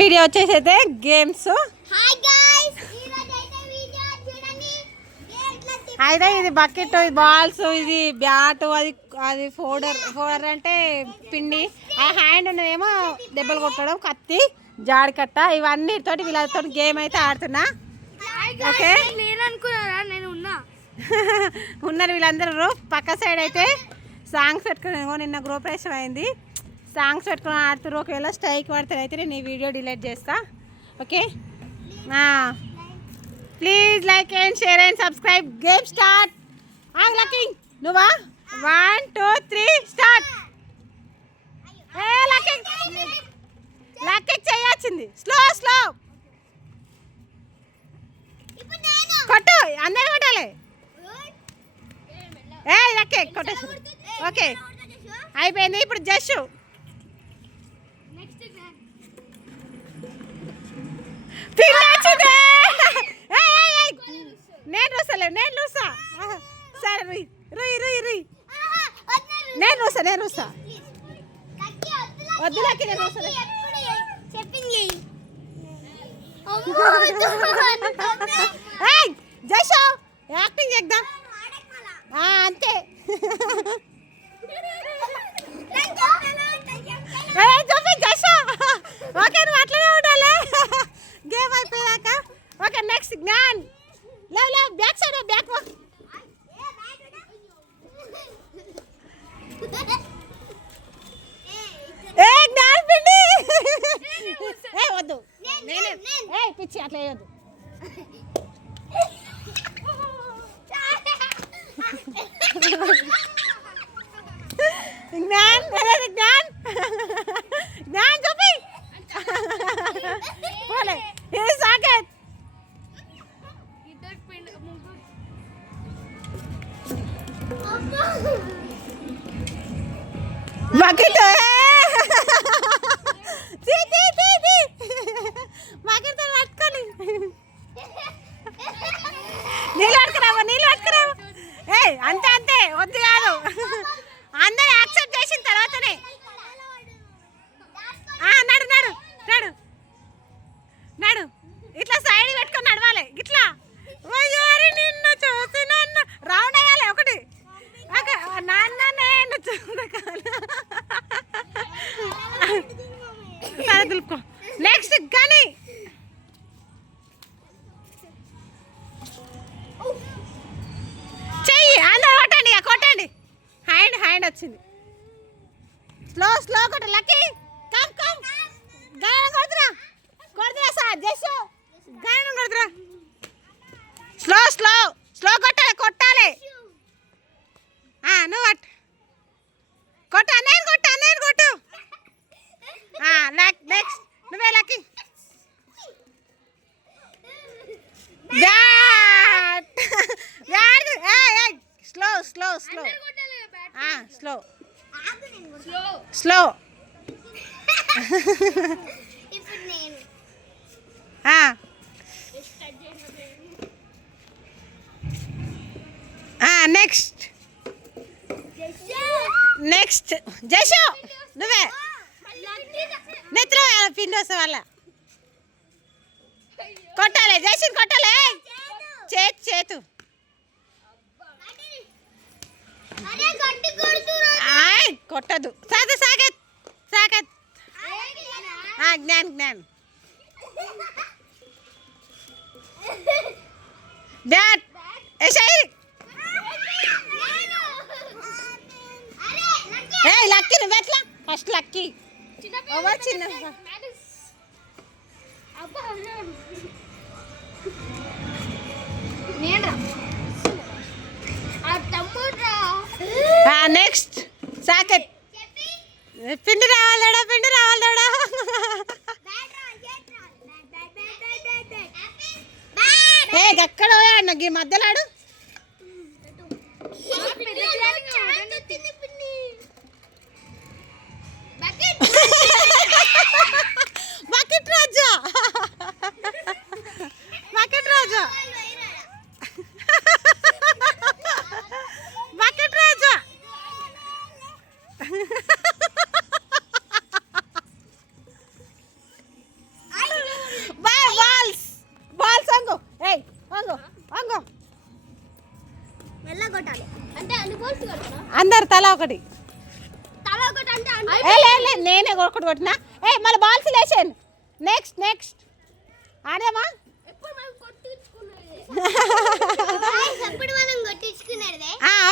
Video వచ్చేసి అయితే games. అయితే ఇది బకెట్, ఇది బాల్స్, ఇది బ్యాట్, అది అది ఫోడర్ అంటే పిండి, ఆ హ్యాండ్ ఉన్నదేమో దెబ్బలు కొట్టడం, కత్తి, జాడికట్ట, ఇవన్నీతోటి వీళ్ళతో గేమ్ అయితే ఆడుతున్నా. ఓకే ఉన్నారు వీళ్ళందరూ. పక్క సైడ్ అయితే సాంగ్స్ పెట్టుకుని, నిన్న గృహప్రవేశం అయింది, సాంగ్స్ పెట్టుకుని ఆడుతున్నారు. ఒకవేళ స్ట్రైక్ పడితే అయితే నేను ఈ వీడియో డిలీట్ చేస్తా. Okay, please like and share and subscribe. Game start. Lucky నువ్వా? 1 2 3 స్టార్ట్. లక్కీ చేయొచ్చింది. స్లో స్లో కొట్టు, అందరూ కొట్టాలి. లక్కీ కొట్టేసి. ఓకే అయిపోయింది. ఇప్పుడు జస్సు. నేను చూసా. సరే రుయ్ రుయ్ రుయ్ రుయ్. నేను చూసా. వద్దులకి నేను చూసా. జషో యాక్టింగ్ చేద్దాం అంతే. జషో ఓకే, నువ్వు అట్లనే ఉండాలి గేమ్ అయిపోయాక. Okay next Gyan. లేవు బ్యాక్ సైడ్, బ్యాక్ జ్ఞాన్ పిండి. వద్దు, నేనే పిచ్చి అట్లా వేయద్దు. జ్ఞాన్ జ్ఞాన్ జ్ఞాన్ చూపి పోలే. ఇది సాకేత్. బకెట్ బకెట్ పట్టుకొని నీళ్ళు పట్టుకురావు. అంతే అంతే, వద్దు కాదు. అందరూ యాక్సెప్ట్ చేసిన తర్వాతనే. నడు నడు నడు నడు, ఇట్లా సైడ్ పెట్టుకొని నడవాలి. ఇట్లా నిన్ను చూసి నన్ను రౌండ్ అయ్యాలి. ఒకటి నాన్న నేను చూడకాలి. సరే దులుపుకో. నెక్స్ట్ కానీ చెయ్యి. అందరూ కొట్టండి, కొట్టండి. హ్యాండ్ వచ్చింది. స్లో కొట్టు. లక్కీ కమ్ గానం కొడుతురా సార్. జస్ట్ గానం కొడుతురా. స్లో కొట్టాలి. నువ్వు కొట్టు. అన్నయ్య కొట్టు. నెక్స్ట్ నువ్వే లక్కీ. స్లో నెక్స్ట్ జషో నువ్వే. నెత్తిలో పిండి వస్తే వాళ్ళ కొట్టాలి. జషిన్ కొట్టాలి. చేతు కొట్టదు. సాగత్ జ్ఞాన్ బ్యాట్. లక్కీ నువ్వెట్లా? ఫస్ట్ లక్కీ చిన్న నెక్స్ట్ సాకెట్. పిండి రావాలడా. ఎక్కడ నాకు ఈ మధ్యలాడు. బకెట్ రాజా. అందరు తల ఒకటి. నేనే ఒకటి కొట్టినా. మళ్ళీ బాల్స్ లేచాను. నెక్స్ట్ ఆడేమా.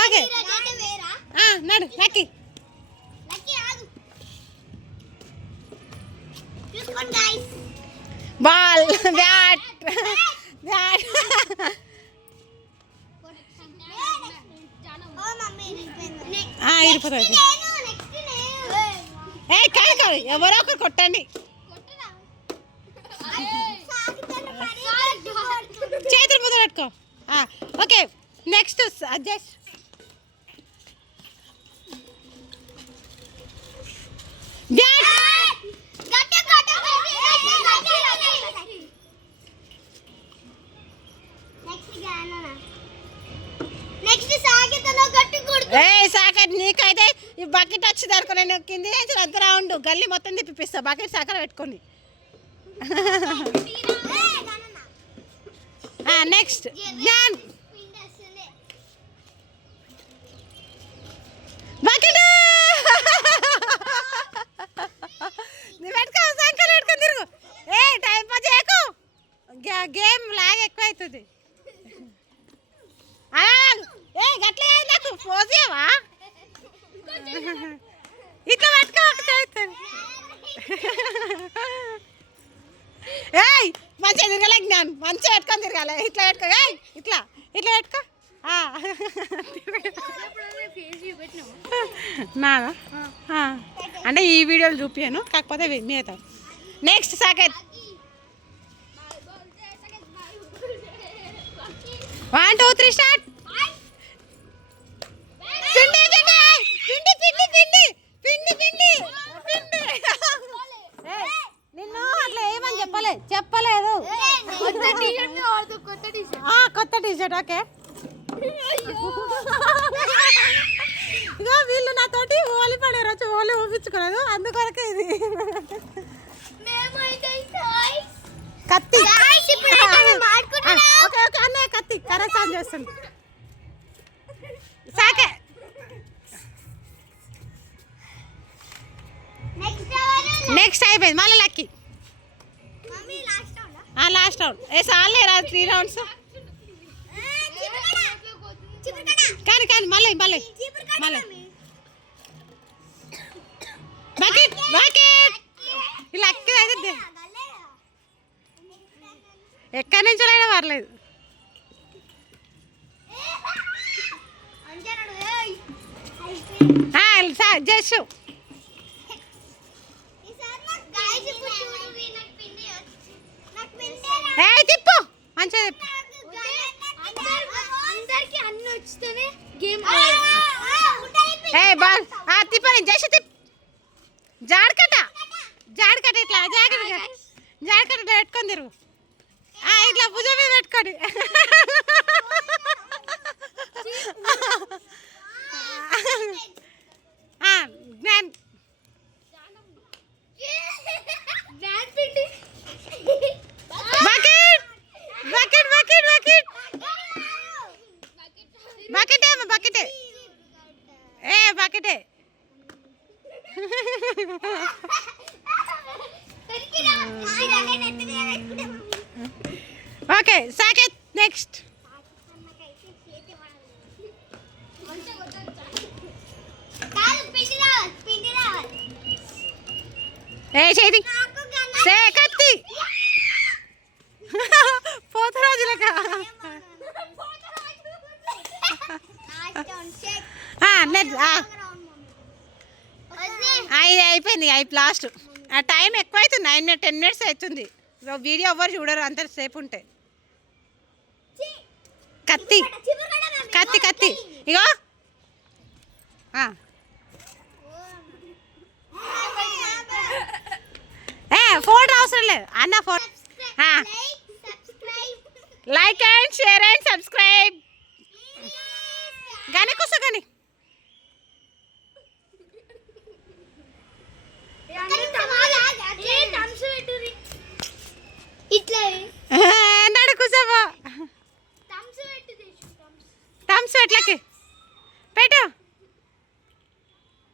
ఓకే నడు లక్కీ. బాల్ బ్యాట్ ఇరిపోతుంది. కాదు ఎవరో ఒకరు కొట్టండి. చేతులు ముద్ర పెట్టుకో. Okay next adjust. సాకర్ నీకైతే ఈ బకెట్ వచ్చింది అనుకో. నేను కింది అంత రౌండ్ గల్లీ మొత్తం తిప్పిస్తా బకెట్ సాకర్ పెట్టుకొని. నెక్స్ట్ జ్ఞాన్ బకెట్ పెట్టుకో సంకల్ పెట్టుకొని తిరుగు. టైం పాస్ చేయకు. గేమ్ లాగ్ ఎక్కువ అవుతుంది. గట్ల నాకు పోసేవా ఇట్లా పట్టుకో. మంచిగా తిరగలే జ్ఞాన్. మంచిగా పెట్టుకొని తిరగాలి. ఇట్లా పెట్టుకో. ఇట్లా పెట్టుకో. నాదా అంటే ఈ వీడియోలు చూపించాను కాకపోతే మిగతా. Next socket. 1 2 3 స్టార్ట్. నిన్ను అట్లా ఏమని చెప్పలేదు. కొత్త టీషర్ట్. ఓకే ఇక వీళ్ళు నాతోటి హోలీ పడే రోజు హోలీ ఊపించుకోలేదు అందుకొరకే ఇది కత్తి. ఓకే అన్నయ్య కత్తి కరసాన్ చేస్తుంది. సాకే నెక్స్ట్ అయిపోయింది. మళ్ళీ లక్కీ లాస్ట్ రౌండ్. సార్లే రా 3 రౌండ్స్. కానీ మళ్ళీ బకెట్ లక్కీ అయితే ఎక్కడి నుంచో అయినా పర్లేదు. జస్ట్ తిప్పు మంచిగా తిప్పు. బాల్ తిప్పని జస్ట్ తిప్పు. జాడకట్ట ఇట్లా జాడకట్ట పెట్టుకొని తిరుగు. ఇట్లా భుజం మీద పెట్టుకోండి. బకెటే ఓకే సాకెట్ నెక్స్ట్. చేతి కత్తి పోత రోజులక అయిపోయింది. లాస్ట్ టైం ఎక్కువ అవుతుంది. 9-10 minutes అవుతుంది. వీడియో ఎవరు చూడరు అంతసేపు ఉంటే. కత్తి ఇగో ఫోన్ అవసరం లేదు అన్న. Phone like and share and subscribe. గానే కూర్చో కానీ నడు కూర్చోబో. థమ్స్ ఎట్లకి పెట్టు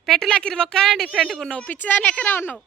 పెట్టులాకి ఇది ఒక్క డిఫరెంట్గా ఉన్నావు పిచ్చిదాన్ని ఎక్కడ ఉన్నావు